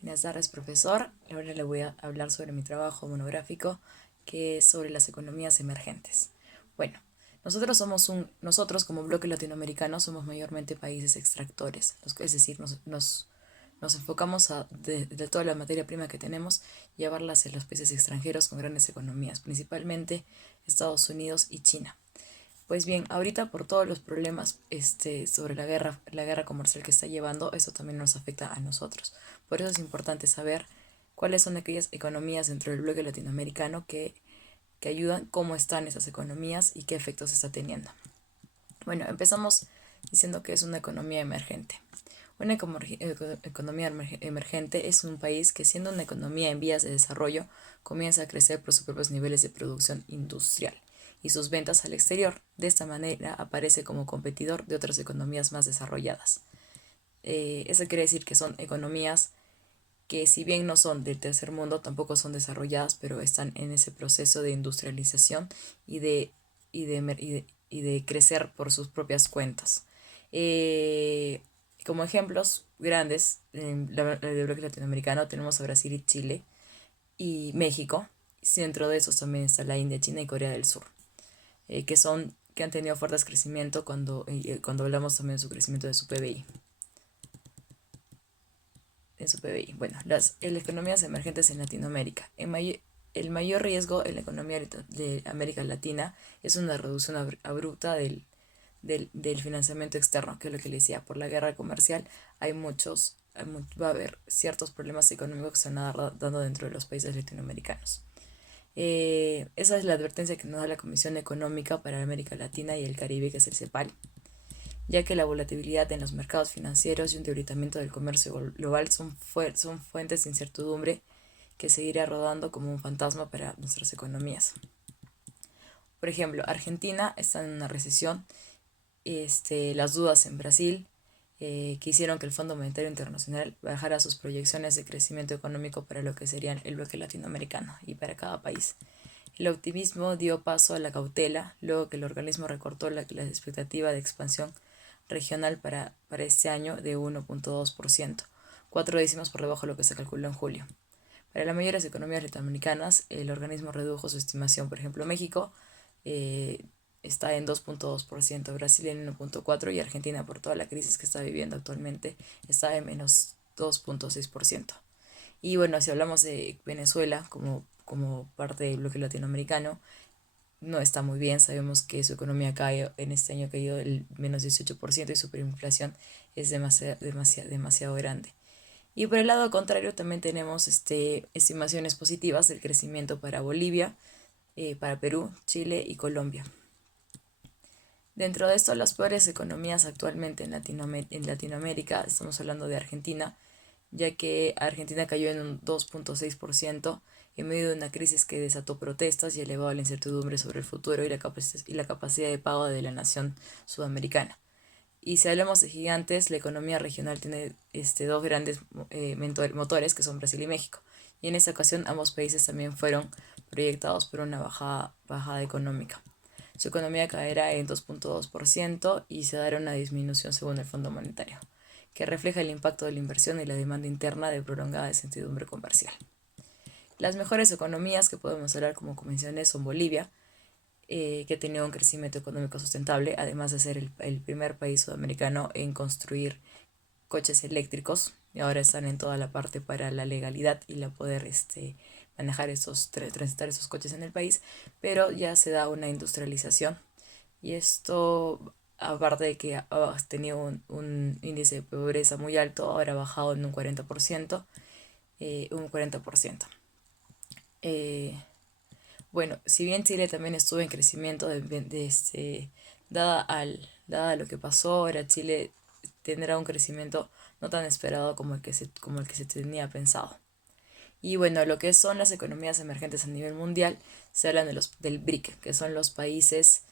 Buenas tardes, profesor. Ahora le voy a hablar sobre mi trabajo monográfico, que es sobre las economías emergentes. Bueno, nosotros como bloque latinoamericano somos mayormente países extractores, es decir, nos enfocamos de toda la materia prima que tenemos, llevarla hacia los países extranjeros con grandes economías, principalmente Estados Unidos y China. Pues bien, ahorita por todos los problemas sobre la guerra comercial que está llevando, eso también nos afecta a nosotros. Por eso es importante saber cuáles son aquellas economías dentro del bloque latinoamericano que ayudan, cómo están esas economías y qué efectos está teniendo. Bueno, empezamos diciendo que es una economía emergente. Una economía emergente es un país que, siendo una economía en vías de desarrollo, comienza a crecer por sus propios niveles de producción industrial y sus ventas al exterior. De esta manera aparece como competidor de otras economías más desarrolladas. Eso quiere decir que son economías que, si bien no son del tercer mundo, tampoco son desarrolladas, pero están en ese proceso de industrialización y de crecer por sus propias cuentas. Eh, Como ejemplos grandes del bloque latinoamericano tenemos a Brasil y Chile y México. Dentro de esos también está la India, China y Corea del Sur, que han tenido fuertes crecimiento cuando hablamos también de su crecimiento de su PBI. Bueno, las economías emergentes en Latinoamérica. El mayor riesgo en la economía de América Latina es una reducción abrupta del financiamiento externo, que es lo que le decía. Por la guerra comercial va a haber ciertos problemas económicos que se van a dando dentro de los países latinoamericanos. Esa es la advertencia que nos da la Comisión Económica para América Latina y el Caribe, que es el CEPAL, ya que la volatilidad en los mercados financieros y un debilitamiento del comercio global son fuentes de incertidumbre que seguirá rodando como un fantasma para nuestras economías. Por ejemplo, Argentina está en una recesión, las dudas en Brasil, que hicieron que el Fondo Monetario Internacional bajara sus proyecciones de crecimiento económico para lo que sería el bloque latinoamericano y para cada país. El optimismo dio paso a la cautela, luego que el organismo recortó la expectativa de expansión regional para este año de 1,2%, 4 décimas por debajo de lo que se calculó en julio. Para las mayores economías latinoamericanas, el organismo redujo su estimación. Por ejemplo, México eh, está en 2,2%, Brasil en 1,4% y Argentina, por toda la crisis que está viviendo actualmente, está en menos 2,6%. Y bueno, si hablamos de Venezuela como parte del bloque latinoamericano, no está muy bien. Sabemos que su economía cae, en este año ha caído el menos 18% y su hiperinflación es demasiado grande. Y por el lado contrario también tenemos estimaciones positivas del crecimiento para Bolivia, para Perú, Chile y Colombia. Dentro de esto, las peores economías actualmente en Latinoamérica, estamos hablando de Argentina, ya que Argentina cayó en un 2,6% en medio de una crisis que desató protestas y elevó la incertidumbre sobre el futuro y la capacidad de pago de la nación sudamericana. Y si hablamos de gigantes, la economía regional tiene dos grandes motores, que son Brasil y México. Y en esta ocasión ambos países también fueron proyectados por una bajada económica. Su economía caerá en 2,2% y se dará una disminución según el Fondo Monetario, que refleja el impacto de la inversión y la demanda interna de prolongada incertidumbre comercial. Las mejores economías que podemos hablar, como mencioné, son Bolivia, que ha tenido un crecimiento económico sustentable, además de ser el primer país sudamericano en construir coches eléctricos, y ahora están en toda la parte para la legalidad y la poder manejar transitar esos coches en el país, pero ya se da una industrialización y esto, aparte de que ha tenido un índice de pobreza muy alto, ahora ha bajado en un 40%, un 40%. Eh, bueno, si bien Chile también estuvo en crecimiento dada lo que pasó, ahora Chile tendrá un crecimiento no tan esperado como el que se tenía pensado. Y bueno, lo que son las economías emergentes a nivel mundial, se hablan del BRIC, que son los países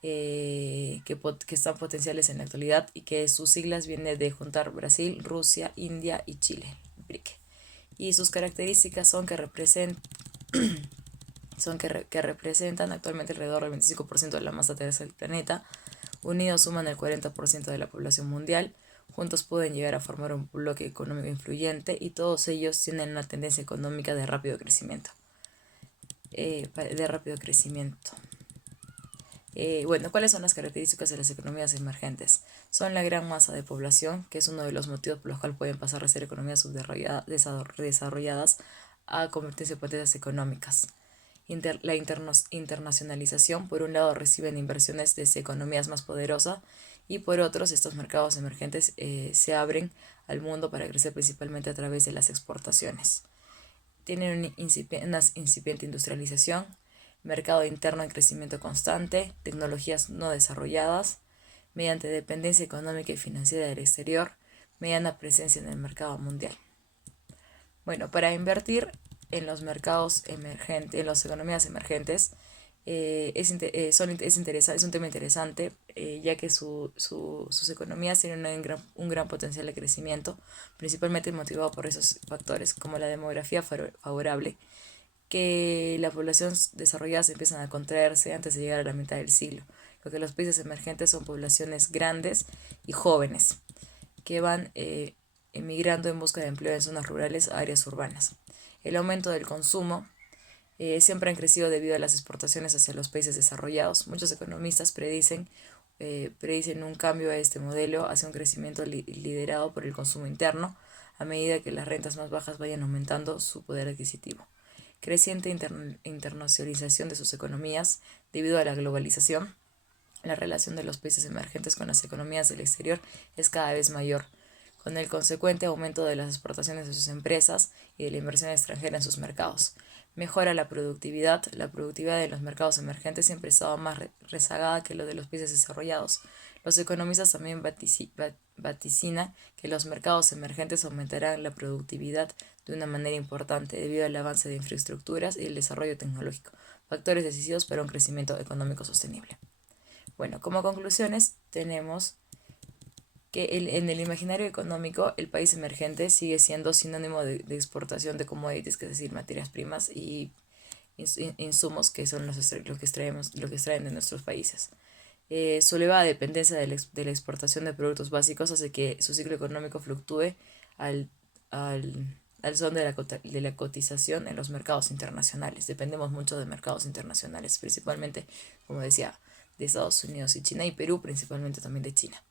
que están potenciales en la actualidad y que sus siglas vienen de juntar Brasil, Rusia, India y Chile, BRIC. Y sus características que representan actualmente alrededor del 25% de la masa terrestre del planeta. Unidos suman el 40% de la población mundial. Juntos pueden llegar a formar un bloque económico influyente y todos ellos tienen una tendencia económica de rápido crecimiento. Bueno, ¿cuáles son las características de las economías emergentes? Son la gran masa de población, que es uno de los motivos por los cuales pueden pasar de ser economías desarrolladas a convertirse en potencias económicas. La internacionalización, por un lado, reciben inversiones desde economías más poderosas y por otros, estos mercados emergentes se abren al mundo para crecer principalmente a través de las exportaciones. Tienen una incipiente industrialización, mercado interno en crecimiento constante, tecnologías no desarrolladas, mediante dependencia económica y financiera del exterior, mediana presencia en el mercado mundial. Bueno, para invertir en los mercados emergentes, en las economías emergentes, es un tema interesante, ya que sus economías tienen un gran potencial de crecimiento, principalmente motivado por esos factores, como la demografía favorable, que la población desarrollada se empiezan a contraerse antes de llegar a la mitad del siglo, lo que los países emergentes son poblaciones grandes y jóvenes, que van emigrando en busca de empleo en zonas rurales a áreas urbanas. El aumento del consumo siempre han crecido debido a las exportaciones hacia los países desarrollados. Muchos economistas predicen un cambio a este modelo hacia un crecimiento liderado por el consumo interno a medida que las rentas más bajas vayan aumentando su poder adquisitivo. Creciente internacionalización de sus economías debido a la globalización. La relación de los países emergentes con las economías del exterior es cada vez mayor, con el consecuente aumento de las exportaciones de sus empresas y de la inversión extranjera en sus mercados. Mejora la productividad. La productividad de los mercados emergentes siempre ha estado más rezagada que lo de los países desarrollados. Los economistas también vaticinan que los mercados emergentes aumentarán la productividad de una manera importante debido al avance de infraestructuras y el desarrollo tecnológico, factores decisivos para un crecimiento económico sostenible. Bueno, como conclusiones tenemos que en el imaginario económico el país emergente sigue siendo sinónimo de exportación de commodities, que es decir, materias primas y insumos que son los que extraen de nuestros países. Su elevada dependencia de la exportación de productos básicos hace que su ciclo económico fluctúe al, al, al son de la cotización en los mercados internacionales. Dependemos mucho de mercados internacionales, principalmente, como decía, de Estados Unidos y China, y Perú principalmente también de China.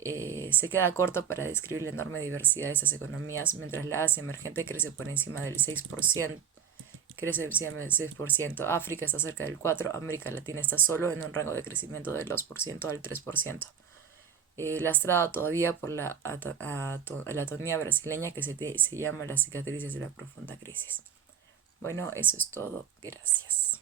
Se queda corto para describir la enorme diversidad de estas economías, mientras la Asia emergente crece por encima del 6%, África está cerca del 4%, América Latina está solo en un rango de crecimiento del 2% al 3%, lastrada todavía por la atonía brasileña que se llama las cicatrices de la profunda crisis. Bueno, eso es todo. Gracias.